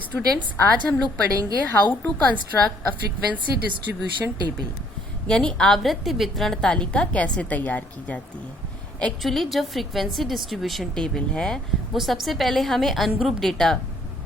Students, आज हम लोग पढ़ेंगे how to construct a frequency distribution table, यानी आवृत्ति वितरण तालिका कैसे तैयार की जाती है। एक्चुअली जब फ्रीक्वेंसी डिस्ट्रीब्यूशन टेबल है वो सबसे पहले हमें अनग्रुप डेटा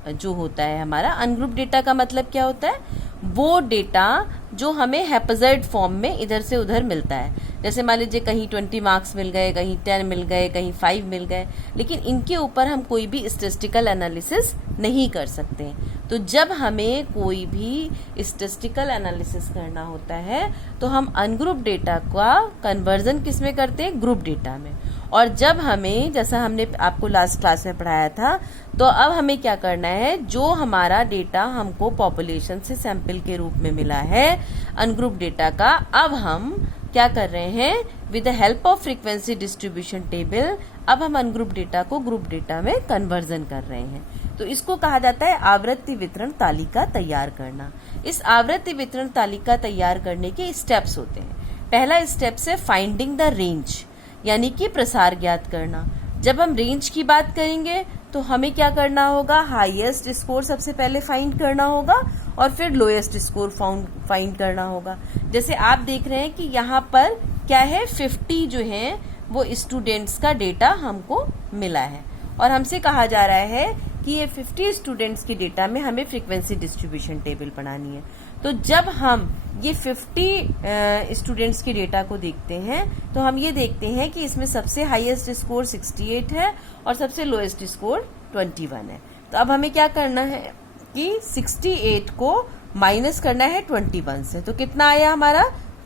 जो होता है हमारा, अनग्रुप डेटा का मतलब क्या होता है, वो डेटा जो हमें हैप्पॉज़ार्ड फॉर्म में इधर से उधर मिलता है। जैसे मान लीजिए कहीं 20 मार्क्स मिल गए, कहीं 10 मिल गए, कहीं 5 मिल गए, लेकिन इनके ऊपर हम कोई भी स्टैटिस्टिकल एनालिसिस नहीं कर सकते। तो जब हमें कोई भी स्टैटिस्टिकल एनालिसिस करना होता है तो हम अनग्रुप डेटा का कन्वर्जन किस में करते हैं, ग्रुप डेटा में। और जब हमें, जैसा हमने आपको लास्ट क्लास में पढ़ाया था, तो अब हमें क्या करना है, जो हमारा डेटा हमको पॉपुलेशन से सैंपल के रूप में मिला है अनग्रुप डेटा का, अब हम क्या कर रहे हैं, with the help of frequency distribution table अब हम अनग्रुप डेटा को ग्रुप डेटा में कन्वर्जन कर रहे हैं। तो इसको कहा जाता है आवृत्ति वितरण तालिका तैयार करना। इस आवृत्ति वितरण तालिका तैयार करने के स्टेप्स होते हैं। पहला स्टेप है फाइंडिंग द रेंज, यानी कि प्रसार ज्ञात करना। जब हम रेंज की बात करेंगे तो हमें क्या करना होगा, हाईएस्ट स्कोर सबसे पहले फाइंड करना होगा और फिर लोएस्ट स्कोर फाइंड करना होगा। जैसे आप देख रहे हैं कि यहाँ पर क्या है, 50 जो है वो स्टूडेंट्स का डेटा हमको मिला है और हमसे कहा जा रहा है कि ये 50 स्टूडेंट्स के डेटा में हमें फ्रीक्वेंसी डिस्ट्रीब्यूशन टेबल बनानी है। तो जब हम ये 50 स्टूडेंट्स के डेटा को देखते हैं तो हम ये देखते हैं कि इसमें सबसे हाईएस्ट स्कोर 68 है और सबसे लोएस्ट स्कोर 21 है। तो अब हमें क्या करना है कि 68 को माइनस करना है 21 से, तो कितना आया हमारा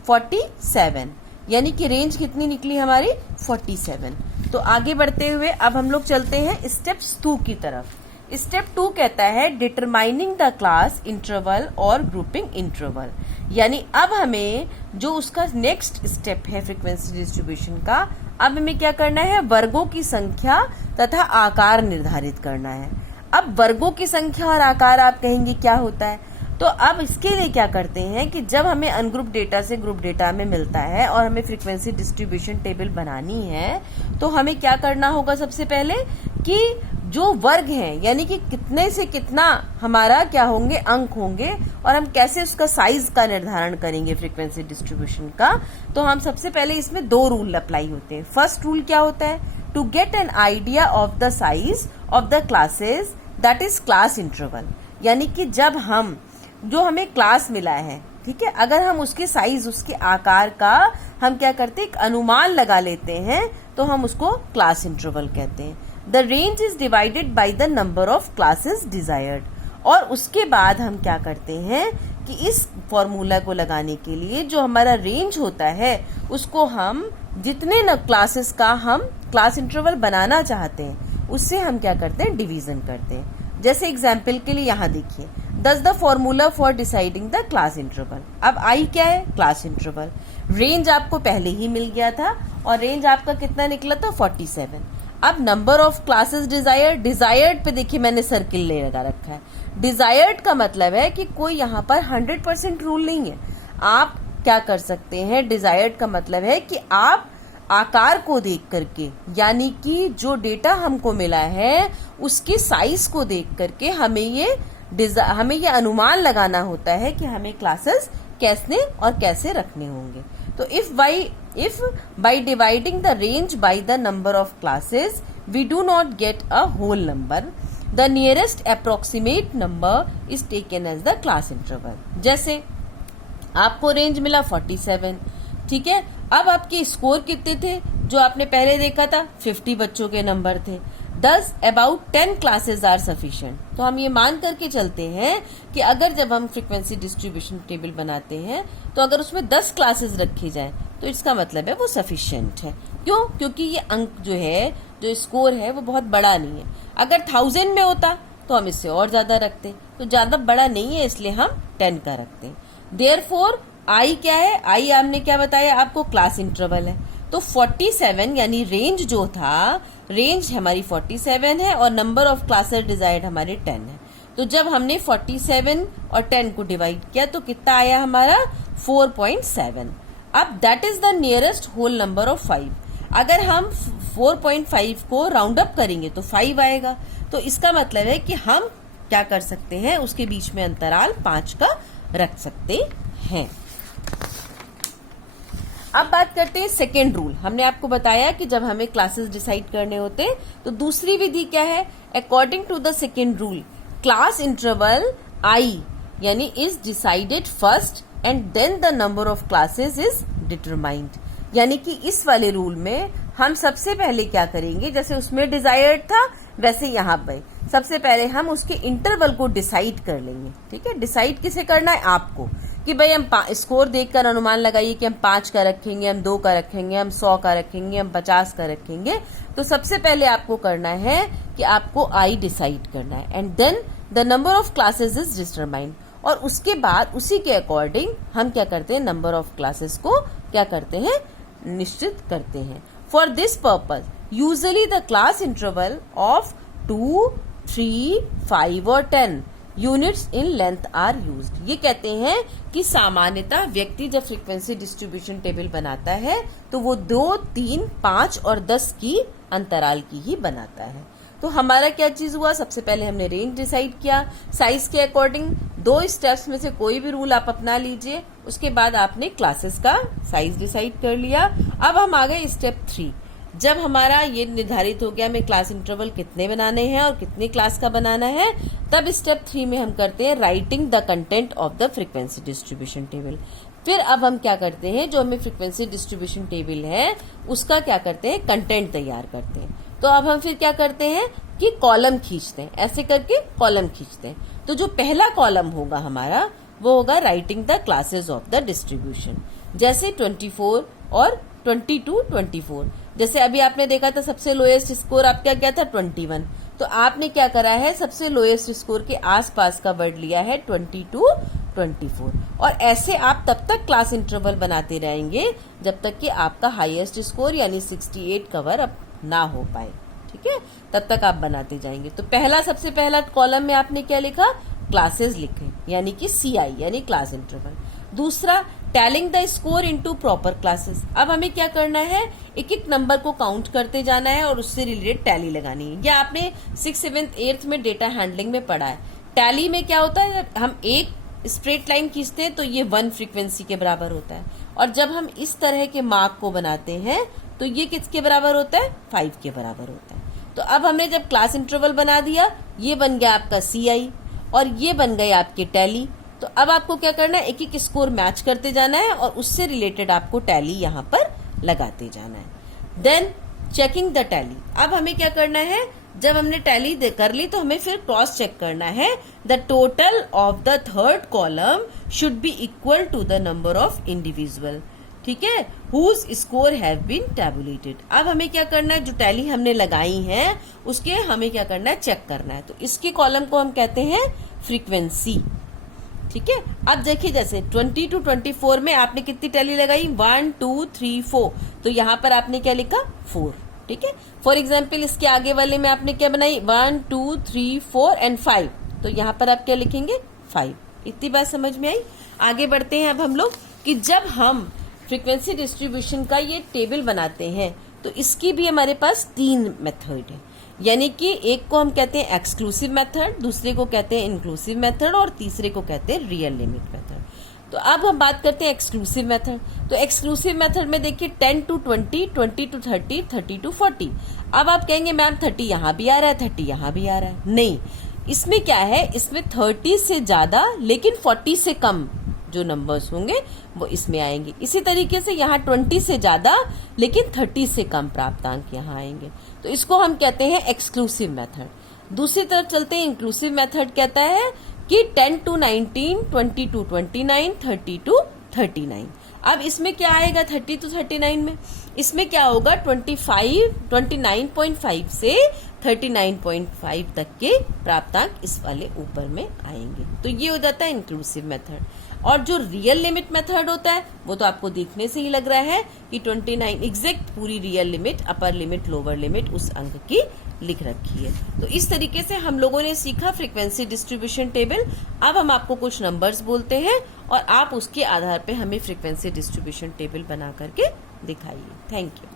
47, यानी कि रेंज कितनी निकली हमारी 47। तो आगे बढ़ते हुए अब हम लोग चलते हैं स्टेप्स 2 की तरफ। स्टेप 2 कहता है डिटरमाइनिंग द क्लास इंटरवल और ग्रुपिंग इंटरवल, यानी अब हमें जो उसका नेक्स्ट स्टेप है फ्रीक्वेंसी डिस्ट्रीब्यूशन का, अब हमें क्या करना है, वर्गों की संख्या तथा आकार निर्धारित करना है। अब वर्गों की संख्या और आकार आप कहेंगे क्या होता है, तो अब इसके लिए क्या करते हैं कि जब हमें अनग्रुप डेटा से ग्रुप डेटा में मिलता है और हमें फ्रीक्वेंसी डिस्ट्रीब्यूशन टेबल बनानी है, तो हमें क्या करना होगा, सबसे पहले कि जो वर्ग हैं, यानी कि कितने से कितना हमारा क्या होंगे, अंक होंगे, और हम कैसे उसका साइज का निर्धारण करेंगे फ्रीक्वेंसी डिस्ट्रीब्यूशन का। तो हम सबसे पहले इसमें 2 रूल अप्लाई होते हैं। फर्स्ट रूल क्या होता है, to get an idea of the size of the classes, that is class interval, यानी कि जब हम जो हमें क्लास मिला है, ठीक है, अगर हम उसके साइज, उसके आकार का हम क्या करते हैं, एक अनुमान लगा लेते हैं, तो हम उसको क्लास इंटरवल कहते हैं। The range is divided by the number of classes desired. और उसके बाद हम क्या करते हैं कि इस फॉर्मूला को लगाने के लिए जो हमारा रेंज होता है उसको हम जितने न क्लासेस का हम क्लास इंटरवल बनाना चाहते हैं उससे हम क्या करते हैं, डिवीजन करते हैं। जैसे एग्जाम्पल के लिए यहाँ देखिए, दस the formula for deciding the class interval. अब आई क्या है, क्लास इंटरवल। रेंज आपको पहले ही मिल गया था और रेंज आपका कितना निकला था, 47। अब number of classes desired, desired पे देखिए मैंने सर्किल ले लगा रखा है। डिजायर्ड का मतलब है कि कोई यहाँ पर 100% रूल नहीं है। आप क्या कर सकते हैं, डिजायर्ड का मतलब है कि आप आकार को देख करके, यानी कि जो डेटा हमको मिला है उसके साइज को देख करके हमें ये अनुमान लगाना होता है कि हमें क्लासेस कैसे और कैसे रखने होंगे। तो if by dividing the range by the number of classes we do not get a whole number, the nearest approximate number is taken as the class interval। जैसे आपको रेंज मिला 47, ठीक है, अब आपके स्कोर कितने थे, जो आपने पहले देखा था 50 बच्चों के नंबर थे। Thus about 10 classes are sufficient। तो हम ये मान करके चलते हैं कि अगर जब हम फ्रीक्वेंसी डिस्ट्रीब्यूशन टेबल बनाते हैं तो अगर उसमें 10 क्लासेस रखी जाए तो इसका मतलब है वो सफिशिएंट है। क्यों, क्योंकि ये अंक जो है, जो स्कोर है, वो बहुत बड़ा नहीं है। अगर 1000 में होता तो हम इससे और ज्यादा रखते, तो ज्यादा बड़ा नहीं है इसलिए हम 10 का रखते हैं। देयरफॉर आई क्या है, आई हमने क्या बताया आपको, क्लास इंटरवल है। तो 47 यानी रेंज जो था, रेंज हमारी 47 है और नंबर ऑफ क्लासेस डिजायर्ड हमारे 10 है। तो जब हमने 47 और 10 को डिवाइड किया तो कितना आया हमारा, 4.7। अब that is the nearest whole number of 5। अगर हम 4.5 को राउंड अप करेंगे तो 5 आएगा। तो इसका मतलब है कि हम क्या कर सकते हैं, उसके बीच में अंतराल 5 का रख सकते हैं। अब बात करते हैं सेकेंड रूल। हमने आपको बताया कि जब हमें क्लासेस डिसाइड करने होते हैं तो दूसरी विधि क्या है, according to the second rule class interval i यानी is decided first and then the number of classes is determined. यानी कि इस वाले रूल में हम सबसे पहले क्या करेंगे, जैसे उसमें डिजायर्ड था वैसे यहाँ पे सबसे पहले हम उसके इंटरवल को डिसाइड कर लेंगे। ठीक है, डिसाइड किसे करना है, आपको, कि भाई हम स्कोर देखकर अनुमान लगाइए कि हम 5 का रखेंगे, हम 2 का रखेंगे, हम 100 का रखेंगे, हम 50 का रखेंगे। तो सबसे पहले आपको करना है कि आपको आई डिसाइड करना है and then the number of classes is determined. और उसके बाद उसी के अकॉर्डिंग हम क्या करते हैं, नंबर ऑफ क्लासेस को क्या करते हैं, निश्चित करते हैं। For this purpose usually the class interval of 2, 3, 5 और 10 units in length are used. ये कहते हैं कि सामान्यतः व्यक्ति जब फ्रीक्वेंसी डिस्ट्रीब्यूशन टेबल बनाता है तो वो 2, 3, 5 और 10 की अंतराल की ही बनाता है। तो हमारा क्या चीज हुआ, सबसे पहले हमने रेंज डिसाइड किया साइज के अकॉर्डिंग। 2 स्टेप्स में से कोई भी रूल आप अपना लीजिए, उसके बाद आपने क्लासेस का साइज डिसाइड कर लिया। अब हम आ गए स्टेप 3। जब हमारा ये निर्धारित हो गया हमें क्लास इंटरवल कितने बनाने हैं और कितने क्लास का बनाना है, तब स्टेप 3 में हम करते हैं writing the content of the frequency distribution table. फिर अब हम क्या करते हैं, जो हमें फ्रीक्वेंसी डिस्ट्रीब्यूशन टेबल है उसका क्या करते हैं, कंटेंट तैयार करते हैं। तो अब हम फिर क्या करते हैं कि कॉलम खींचते हैं, ऐसे करके कॉलम खींचते हैं। तो जो पहला कॉलम होगा हमारा वो होगा writing the classes of the distribution, जैसे 24 और 22, 24। जैसे अभी आपने देखा था सबसे लोएस्ट स्कोर आपका क्या था, 21। तो आपने क्या करा है, सबसे लोएस्ट स्कोर के आसपास का वर्ड लिया है 22, 24। और ऐसे आप तब तक क्लास इंटरवल बनाते रहेंगे जब तक कि आपका हाईएस्ट स्कोर यानी 68 कवर अप ना हो पाए। ठीक है, तब तक आप बनाते जाएंगे। तो पहला सबसे पहला कॉलम में आपने क्या लिखा, क्लासेस लिखे, यानी कि CI यानी क्लास इंटरवल। दूसरा टैलिंग the score into proper classes. अब हमें क्या करना है, एक एक नंबर को काउंट करते जाना है और उससे रिलेटेड टैली लगानी है। यह आपने 6th, 7th, 8th में डेटा हैंडलिंग में पढ़ा है। टैली में क्या होता है, हम एक स्ट्रेट लाइन खींचते हैं तो ये 1 फ्रीक्वेंसी के बराबर होता है, और जब हम इस तरह के मार्क को बनाते हैं तो ये किसके बराबर होता है, 5 के बराबर होता है। तो अब हमने जब क्लास इंटरवल बना दिया, ये बन गया आपका CI और ये बन गए आपके टैली। तो अब आपको क्या करना है, एक एक स्कोर मैच करते जाना है और उससे रिलेटेड आपको टैली यहाँ पर लगाते जाना है। Then checking the tally. अब हमें क्या करना है, जब हमने टैली कर ली तो हमें फिर क्रॉस चेक करना है। The total of the third column should be equal to the number of individual, ठीक है, whose score have been tabulated. अब हमें क्या करना है, जो टैली हमने लगाई है उसके हमें क्या करना है, चेक करना है। तो इसके कॉलम को हम कहते हैं फ्रीक्वेंसी। ठीक है, अब देखिए जैसे 20 to 24 में आपने कितनी टैली लगाई, 1, 2, 3, 4। तो यहाँ पर आपने क्या लिखा, 4। ठीक है, फॉर एग्जाम्पल इसके आगे वाले में आपने क्या बनाई, 1, 2, 3, 4 एंड 5। तो यहाँ पर आप क्या लिखेंगे, 5। इतनी बात समझ में आई। आगे बढ़ते हैं अब हम लोग कि जब हम फ्रीक्वेंसी डिस्ट्रीब्यूशन का ये टेबल बनाते हैं तो इसकी भी हमारे पास 3 मेथड है। यानी कि एक को हम कहते हैं एक्सक्लूसिव मेथड, दूसरे को कहते हैं इंक्लूसिव मेथड और तीसरे को कहते हैं रियल लिमिट मेथड। तो अब हम बात करते हैं एक्सक्लूसिव मेथड। तो एक्सक्लूसिव मेथड में देखिए 10 to 20, 20 to 30, 30 to 40। अब आप कहेंगे मैम 30 यहाँ भी आ रहा है, 30 यहाँ भी आ रहा है। नहीं, इसमें क्या है, इसमें 30 से ज्यादा लेकिन 40 से कम जो नंबर्स होंगे वो इसमें आएंगे। इसी तरीके से यहाँ 20 से ज्यादा लेकिन 30 से कम प्राप्तांक यहाँ आएंगे। तो इसको हम कहते हैं एक्सक्लूसिव मेथड। दूसरी तरफ चलते हैं, इंक्लूसिव मेथड कहता है कि 10 to 19, 20 to 29, 30 to 39। अब इसमें क्या आएगा 30 to 39 में, इसमें क्या होगा 29.5 से 39.5 तक के प्राप्तांक इस वाले ऊपर में आएंगे। तो ये हो जाता है इंक्लूसिव मेथड। और जो रियल लिमिट मेथड होता है वो तो आपको देखने से ही लग रहा है कि 29 एग्जैक्ट पूरी real limit, upper limit, lower limit उस अंक की लिख रखी है। तो इस तरीके से हम लोगों ने सीखा फ्रीक्वेंसी डिस्ट्रीब्यूशन टेबल। अब हम आपको कुछ नंबर्स बोलते हैं और आप उसके आधार पे हमें फ्रीक्वेंसी डिस्ट्रीब्यूशन टेबल बना करके दिखाइए। Thank you.